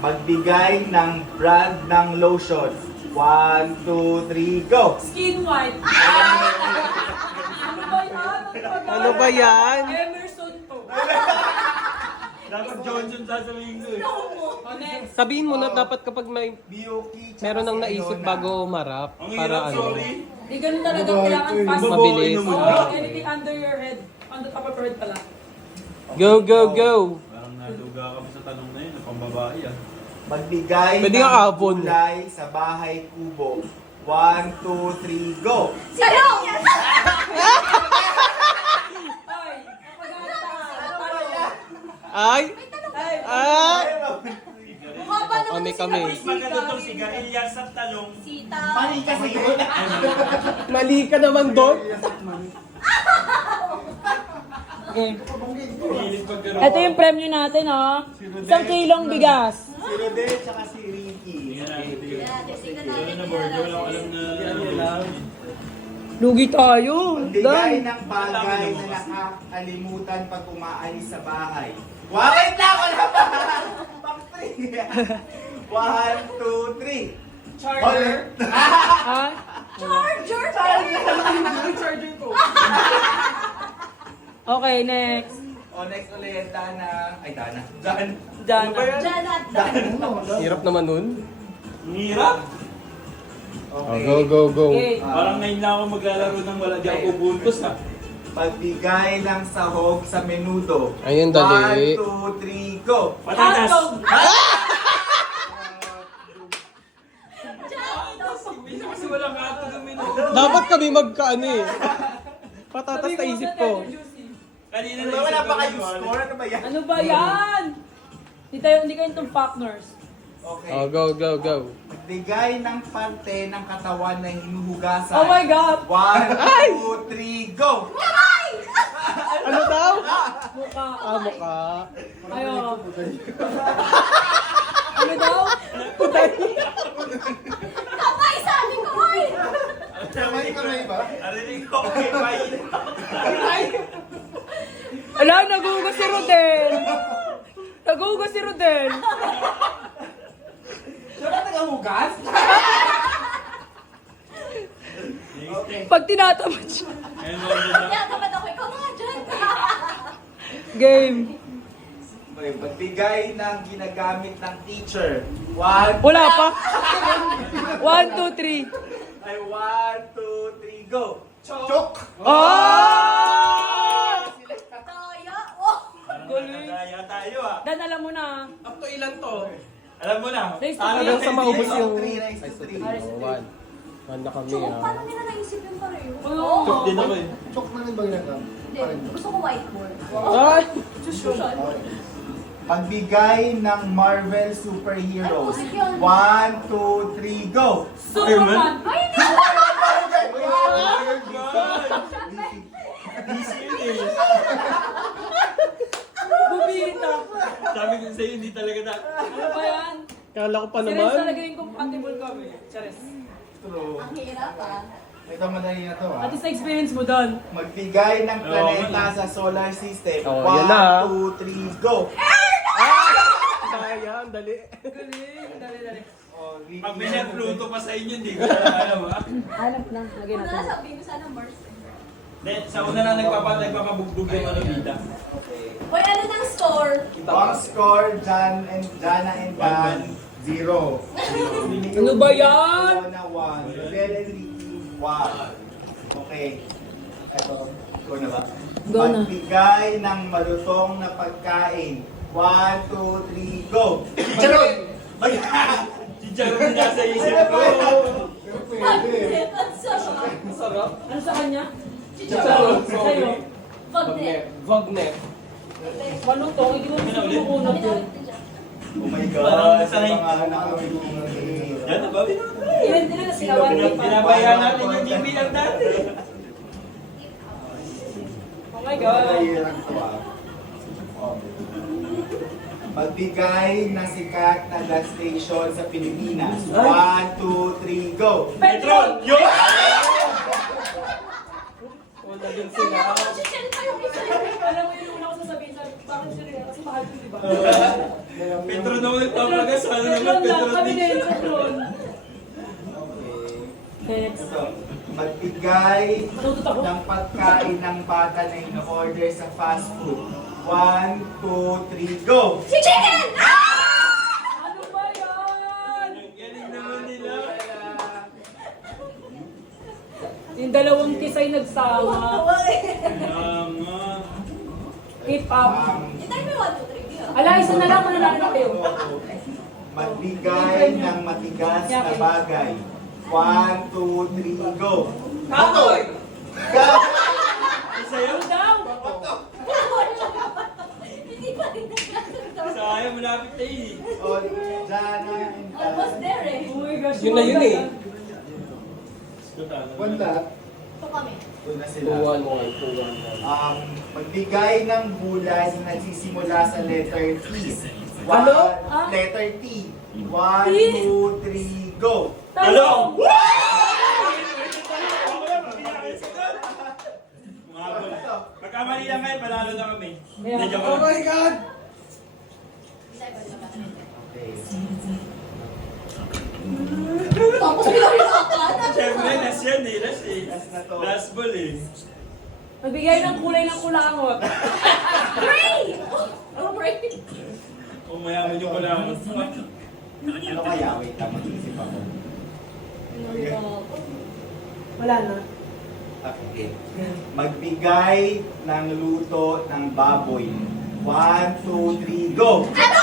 Magbigay ng brand ng lotion. 1, 2, 3, go! Skin white. Ano ba yan? Emerson to. Dapat Johnson sasabihin ko eh. O, next. Sabihin mo na dapat kapag may Biyoki, tsaka meron nang si naisip Iona. bago umarap. Ang Para hirap, ano. sorry. Di ganun talaga kailangan fast. Mabilis. Oo, anything under your head. On the top of your head pala. Go, go, go! Parang naluga kami sa tanong na yun, pambabae ah. Magbigay Pwede ng nga hapon. kulay sa bahay kubo. 1, 2, 3, go! Ano? Ay, napaganda. Tanong. Ay! Ay, Ay! Mukha pa naman Kami, si kami. Mas maganda itong sigarilyas sa talong. Sita. Mali kasi yun. Mali ka naman doon. okay. Pilit pagkaroon. Ito yung premyo natin, oh. 1 kilong bigas. Si Rodel, tsaka si Ricky. Tingnan natin. Yeah, testing na Wala natin. na board, wala ko alam na Lugi tayo. Magbigay Dan. ng bagay na nakakalimutan pag umaalis sa bahay. Wait lang! Wala pa! Pang 3. 1, 2, 3. Charger. Ha? Charger! Yung charger ko. Okay, next. O, next ulit, Dana. Ay, Dana. Dan. Dan. Ano ba yan? Janat. Hirap naman nun. Ang hirap. Oh, Okay. go, go, go. Okay. Parang ngayon lang ako maglalaro ng wala di ako ubuntos ah. Pagbigay ng sahog sa menudo. Ayun, dali. 1, 2, 3, go! Patatas! Hotdog. Bisa kasi walang ato ng minuto. Dapat kami magkaano eh. Patatas Sabi sa ko, isip sa ko. Teddy Juicy. Kanina Ano ba, wala pa kayong score? Ano ba yan? Ano ba yan? Hindi kayo itong partners. Okay. Oh, go, go, go. Magbigay ng parte ng katawan na hinuhugasan. Oh my God! 1, 2, 3, go! Ano daw? Mukha. Ah, mukha. Ayo. Ano daw? Kamay, sabi ko, oy! Kamay ba? Arinig ko, okay, bye. Ala, nagugas si Rodel. Nagugas si Rodel. Siya ba nagahugas? Okay. Pag tinatamad siya. Ayun, Lord, na. Kaya naman ako, ikaw nga dyan. Game. Okay, magbigay ng ginagamit ng teacher. 1, Wala pa. 1, 2, 3. ay 1, 2, 3, go! Chok! Oh! Toyo. Oh! Parang Galing. nadaya tayo ah. Dan, alam mo na. Up to ilan to? Alam mo na. Race to Hanggang sa three. maubos Race to yung... three, race to three. Race to Oh, three. one. One na kami Chok, ah. paano nila naisip yung pareho? Oo. Chok din ako eh. Chok na rin ba ginagawa? Hindi, gusto ko whiteboard. Ay! Pagbigay ng Marvel superheroes. 1, 2, 3, go! Superman. Ay, hindi! Bubita. Sabi ko sa'yo, hindi talaga na. Ano ba yan? Kala ko pa Si Renz naman. talaga yung compatible kami. Charis. True. Ang hirap ah. Ito madali na to At ah. least na-experience mo doon. Magbigay ng planeta sa solar system. Oh, yan na, ah. 1, 2, 3, go! Sayang, dali. Galing. Dali, dali. Oh, Ricky, Pag may nagluto pa sa inyo, hindi ko na alam ah. Hanap na. Lagay Una natin. sabihin ko sana Mars. Then, sa una na nagpapabugbog yung ano dita. Okay. Hoy, ano ng score? Ang score, Jana and Dan, 0. Ano ba yan? Na 1. Rebel and Ricky, 1. Okay. Ito, go na ba? Go na. Magbigay ng malutong na pagkain. 1, 2, 3, go! Charon! Si Jaro din nasa isip ko. Pero pwede. Ang sarap. Sarap. Ano sa kanya? Chicharon. Sa'yo. Wagner. Wagner. Malutong. Hindi mo sumukunod yun. Oh my Parang God! sanay. Sa mga nakawin ko Yan, nabawi na. Ilan din na sigawan ni Pinabayaan natin yung BBM natin. Oh my God. Magbigay ng sikat na gas station sa Pilipinas. 1, 2, 3, go! Petrol! Yo! Wala din sila. Chicharon pa yung isa. Alam mo yun, una ko sasabihin sa Bakit siya kasi mahal ko, di ba? Petro na ulit talaga. Sana naman Petron lang, Petro kami din. din, Petron. Okay. Next. So, magbigay Matutot ako. ng pagkain ng bata na in-order sa fast food. 1, 2, 3, go! Si Chicken! Ano ba yan? Ang galing naman nila. Yung dalawang kisay nagsama. Keep up. Itay mo 1, 2, 3. Ala, isa na lang, mananalo na kayo. Magbigay ng matigas na bagay. 1, 2, 3, go! Katoy! Go! Sa'yo? Ano daw? Hindi pa rin nagkakaroon. Sayang, malapit na yun eh. O, dyan ang Almost there eh. Oh my gosh. Yun na yun eh. One lahat. Ito kami. Ito na sila. 2-1-1. 2-1-1. Magbigay ng gulay na nagsisimula sa letter T. Ano? Letter T. 1, 2, 3, go! Talong! Pagkamali lang ngayon, panalo na kami. Yeah. Hindi, joke Oh lang. my God! Itay pa rin naman. Okay. Tapos pinapakakan. Siyempre, last yan eh. Last eh. Last na to. Last ball eh. Magbigay ng kulay ng kulangot. Pray! Oh, pray. Kung mayaman yung kulangot. Ano kaya? Wait lang, mag-iisip ako. Wala na. Okay. Magbigay ng luto ng baboy. 1, 2, 3, go! Ano?